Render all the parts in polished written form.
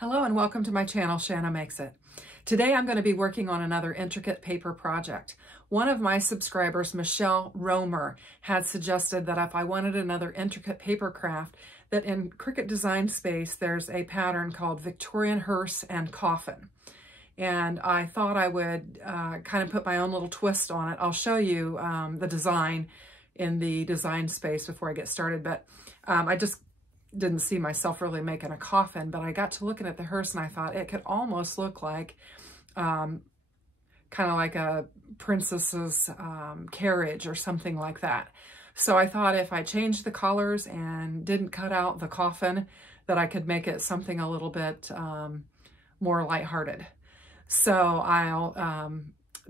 Hello and welcome to my channel, Shanna Makes It. Today I'm going to be working on another intricate paper project. One of my subscribers, Michelle Romer, had suggested that if I wanted another intricate paper craft, that in Cricut Designs Space there's a pattern called Victorian Hearse and Coffin. And I thought I would kind of put my own little twist on it. I'll show you the design in the design space before I get started, but I just didn't see myself really making a coffin, but I got to looking at the hearse and I thought it could almost look like kind of like a princess's carriage or something like that. So I thought if I changed the colors and didn't cut out the coffin, that I could make it something a little bit more lighthearted. So I'll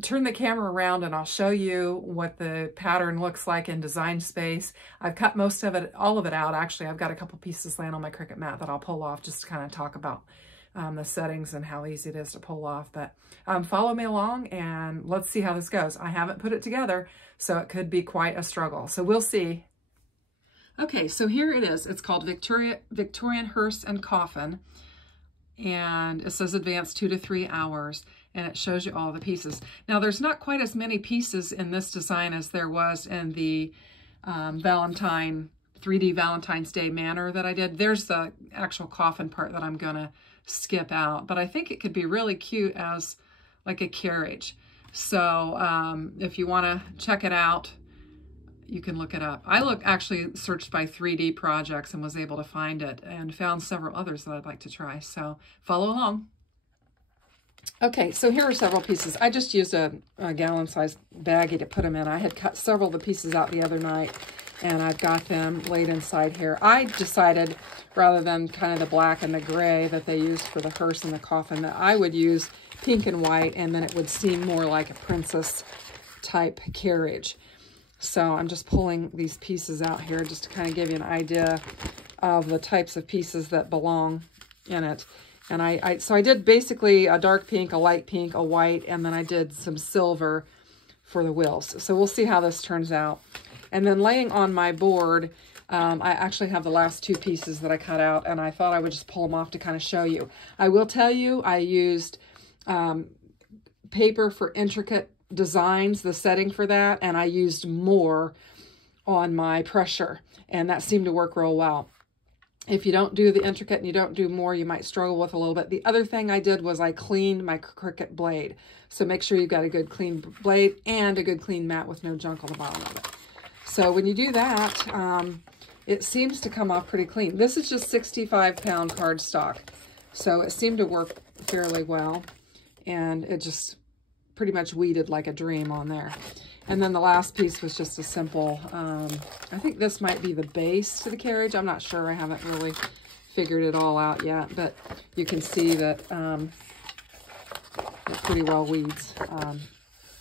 turn the camera around and I'll show you what the pattern looks like in Design Space. I've cut most of it, all of it out. Actually, I've got a couple pieces laying on my Cricut mat that I'll pull off just to kind of talk about the settings and how easy it is to pull off. But follow me along and let's see how this goes. I haven't put it together, so it could be quite a struggle. So we'll see. Okay, so here it is. It's called Victorian Hearse and Coffin. And it says advanced 2 to 3 hours, and it shows you all the pieces. Now, there's not quite as many pieces in this design as there was in the 3D Valentine's Day Manor that I did. There's the actual coffin part that I'm gonna skip out, but I think it could be really cute as like a carriage. So if you wanna check it out, you can look it up. I actually searched by 3D projects and was able to find it and found several others that I'd like to try. So follow along. Okay, so here are several pieces. I just used a gallon-sized baggie to put them in. I had cut several of the pieces out the other night and I've got them laid inside here. I decided, rather than kind of the black and the gray that they used for the hearse and the coffin, that I would use pink and white, and then it would seem more like a princess type carriage. So I'm just pulling these pieces out here just to kind of give you an idea of the types of pieces that belong in it. And so I did basically a dark pink, a light pink, a white, and then I did some silver for the wheels. So we'll see how this turns out. And then laying on my board, I actually have the last 2 pieces that I cut out, and I thought I would just pull them off to kind of show you. I will tell you, I used paper for intricate designs, the setting for that, and I used more on my pressure, and that seemed to work real well. If you don't do the intricate and you don't do more, you might struggle with a little bit. The other thing I did was I cleaned my Cricut blade. So make sure you've got a good clean blade and a good clean mat with no junk on the bottom of it. So when you do that, it seems to come off pretty clean. This is just 65-pound cardstock, so it seemed to work fairly well, and it just pretty much weeded like a dream on there. And then the last piece was just a simple, I think this might be the base to the carriage. I'm not sure. I haven't really figured it all out yet, but you can see that it pretty well weeds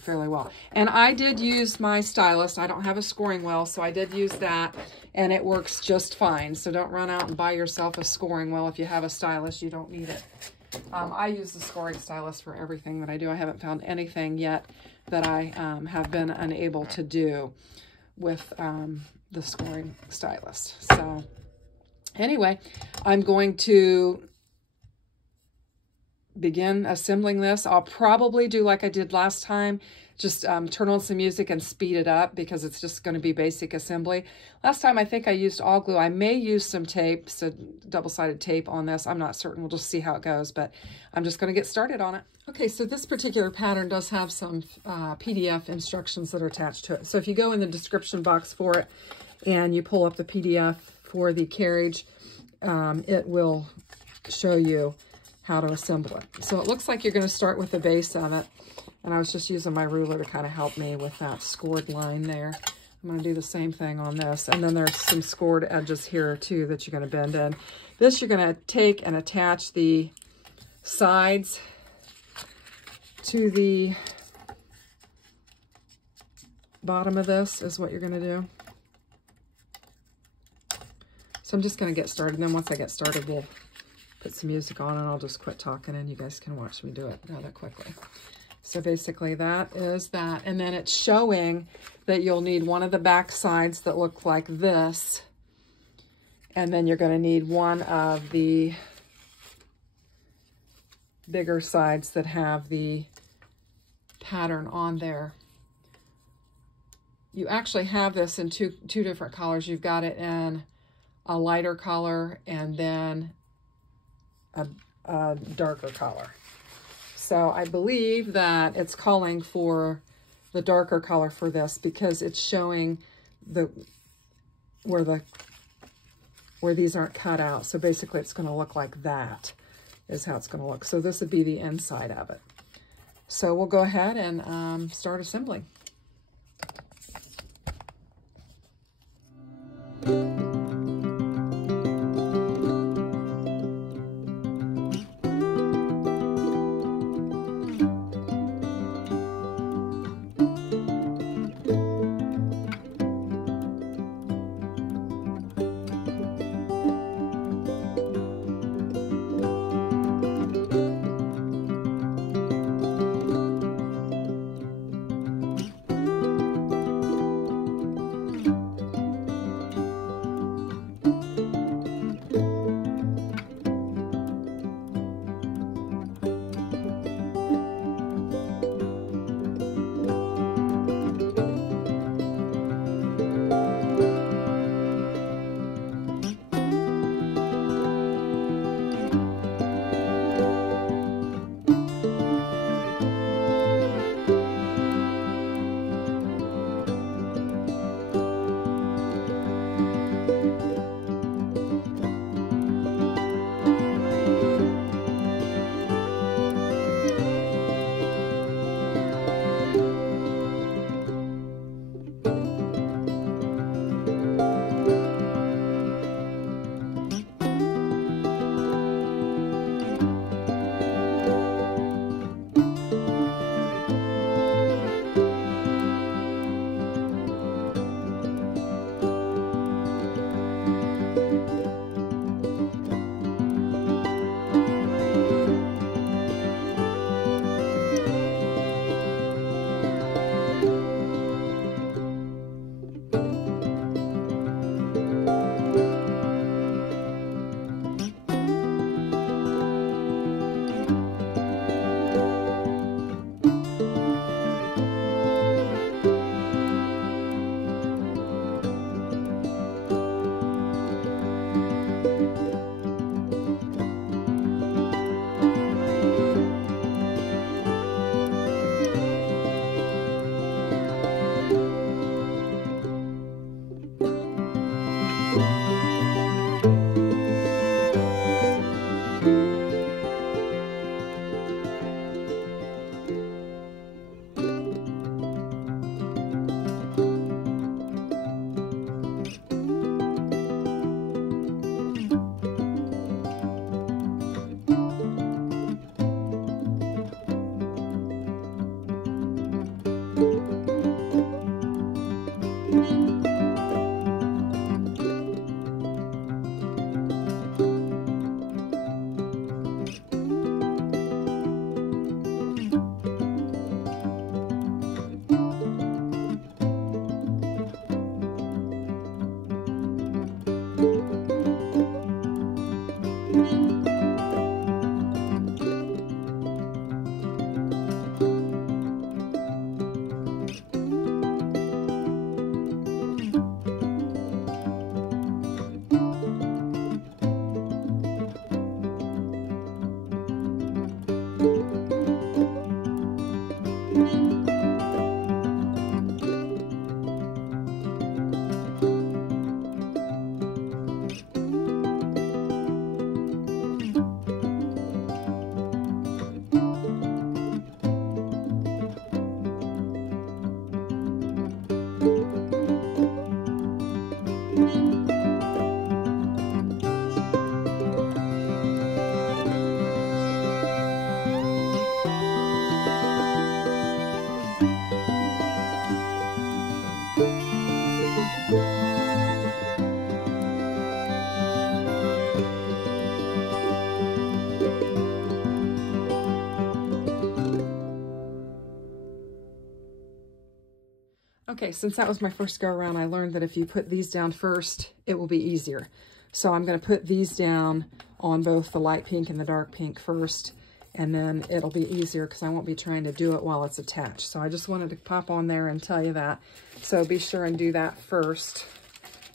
fairly well. And I did use my stylus. I don't have a scoring wheel, so I did use that, and it works just fine. So don't run out and buy yourself a scoring wheel. If you have a stylus, you don't need it. I use the scoring stylus for everything that I do. I haven't found anything yet that I have been unable to do with the scoring stylus. So anyway, I'm going to begin assembling this. I'll probably do like I did last time, just turn on some music and speed it up because it's just going to be basic assembly. Last time I think I used all glue. I may use some tape, so double-sided tape on this. I'm not certain. We'll just see how it goes, but I'm just going to get started on it. Okay, so this particular pattern does have some PDF instructions that are attached to it. So if you go in the description box for it and you pull up the PDF for the carriage, it will show you how to assemble it. So it looks like you're going to start with the base of it. And I was just using my ruler to kind of help me with that scored line there. I'm going to do the same thing on this. And then there's some scored edges here too that you're going to bend in. This you're going to take and attach the sides to the bottom of this is what you're going to do. So I'm just going to get started. And then once I get started, we'll put some music on and I'll just quit talking and you guys can watch me do it rather quickly. So basically that is that. And then it's showing that you'll need one of the back sides that look like this. And then you're going to need one of the bigger sides that have the pattern on there. You actually have this in two different colors. You've got it in a lighter color and then a darker color. So I believe that it's calling for the darker color for this because it's showing where these aren't cut out. So basically it's going to look like that is how it's going to look. So this would be the inside of it. So we'll go ahead and start assembling. Okay, since that was my first go around, I learned that if you put these down first, it will be easier. So I'm going to put these down on both the light pink and the dark pink first, and then it'll be easier because I won't be trying to do it while it's attached. So I just wanted to pop on there and tell you that. So be sure and do that first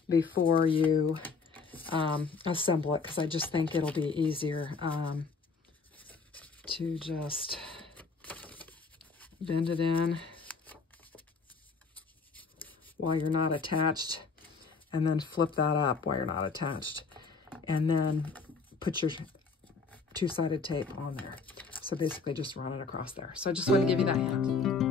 before you assemble it, because I just think it'll be easier to just bend it in while you're not attached, and then flip that up while you're not attached, and then put your two-sided tape on there. So basically just run it across there. So I just want to give you that hint.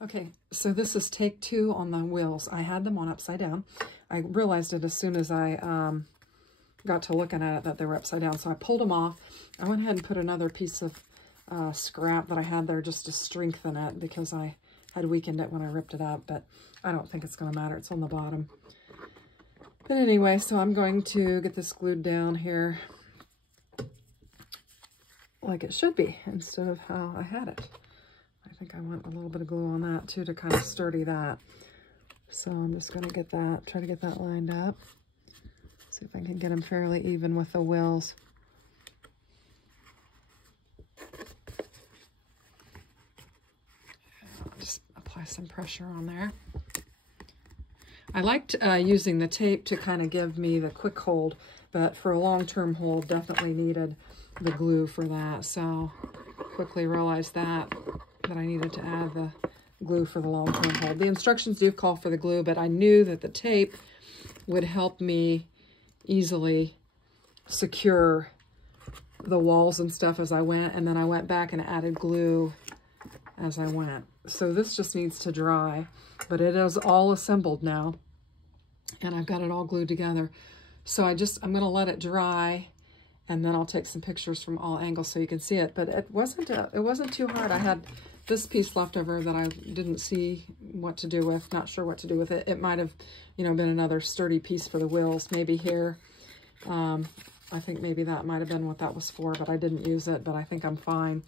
Okay, so this is take 2 on the wheels. I had them on upside down. I realized it as soon as I got to looking at it that they were upside down, so I pulled them off. I went ahead and put another piece of scrap that I had there just to strengthen it because I had weakened it when I ripped it up, but I don't think it's going to matter. It's on the bottom. But anyway, so I'm going to get this glued down here like it should be instead of how I had it. I think I want a little bit of glue on that too to kind of sturdy that. So I'm just going to get that, try to get that lined up. See if I can get them fairly even with the wheels. I'll just apply some pressure on there. I liked using the tape to kind of give me the quick hold, but for a long-term hold, definitely needed the glue for that. So quickly realized that I needed to add glue for the long-term hold. The instructions do call for the glue, but I knew that the tape would help me easily secure the walls and stuff as I went, and then I went back and added glue as I went. So this just needs to dry, but it is all assembled now, and I've got it all glued together. So I'm going to let it dry, and then I'll take some pictures from all angles so you can see it. But it wasn't too hard. I had this piece left over that I didn't see what to do with, not sure what to do with it. It might have, you know, been another sturdy piece for the wheels, maybe here. I think maybe that might have been what that was for, but I didn't use it, but I think I'm fine.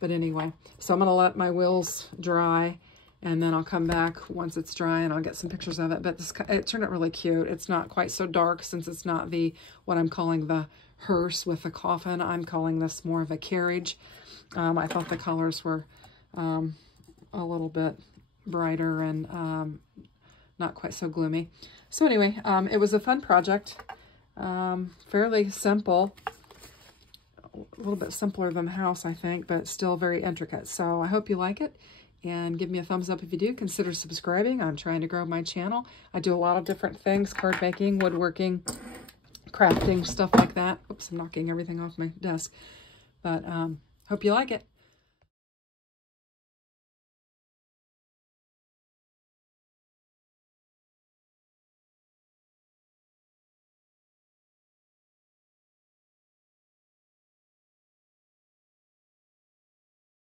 But anyway, so I'm going to let my wheels dry, and then I'll come back once it's dry and I'll get some pictures of it. But it turned out really cute. It's not quite so dark since it's not what I'm calling the hearse with the coffin. I'm calling this more of a carriage. I thought the colors were a little bit brighter and not quite so gloomy. So anyway, it was a fun project. Fairly simple. A little bit simpler than the house, I think, but still very intricate. So I hope you like it, and give me a thumbs up if you do. Consider subscribing. I'm trying to grow my channel. I do a lot of different things: card making, woodworking, crafting, stuff like that. Oops, I'm knocking everything off my desk. But hope you like it.